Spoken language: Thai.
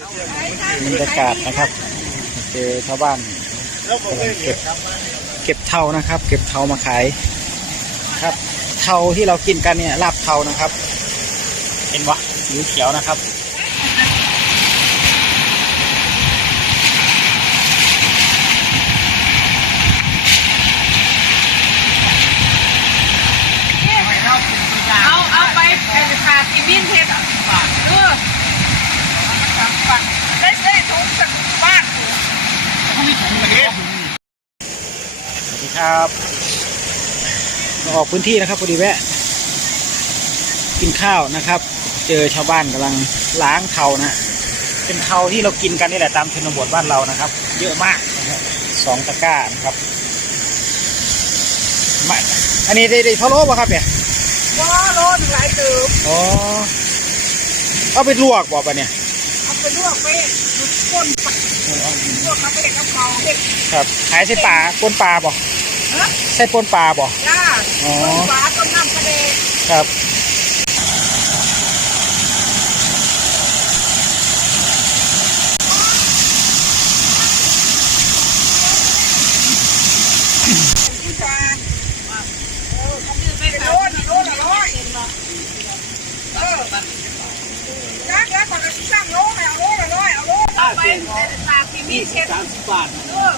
บรรยากาศนะครับเจอชาวบ้านเก็บเก็บเทานะครับ เก็บเทามาขายครับ เทาที่เรากินกันเนี่ยลาบเทานะครับ เห็นวะสีเขียวนะครับ เอาเอาไปไปขาดอีวินเทปเออได้ได้ถุงสักบ้าน สวัสดี ครับมาออกพื้นที่นะครับพอดีแวะ กินข้าวนะครับ เจอชาวบ้านกำลังล้างเทานะ เป็นเทาที่เรากินกันนี่แหละตามชนบทบ้านเรานะครับ เยอะมากนะครับสองตะกร้านะครับมาอันนี้ได้ได้เท่าโลป่ะครับเนี่ยว้าโลนหลายตืบอ๋อเอาไปลวกบอกปะเนี่ยเอาไปลวกไปก้นปักลวกเอาไปกับเขาเด็กครับขายใส่ปลาปนปลาบ่เนาะ ใช่ปนปลาบ่จ้าอ๋อปลาต้มน้ำทะเลครับเอาโลละร้อยเอาโลละร้อยเอาโลต่อไปเป็นสามสิบมีเช็ดสามสิบบาทเออ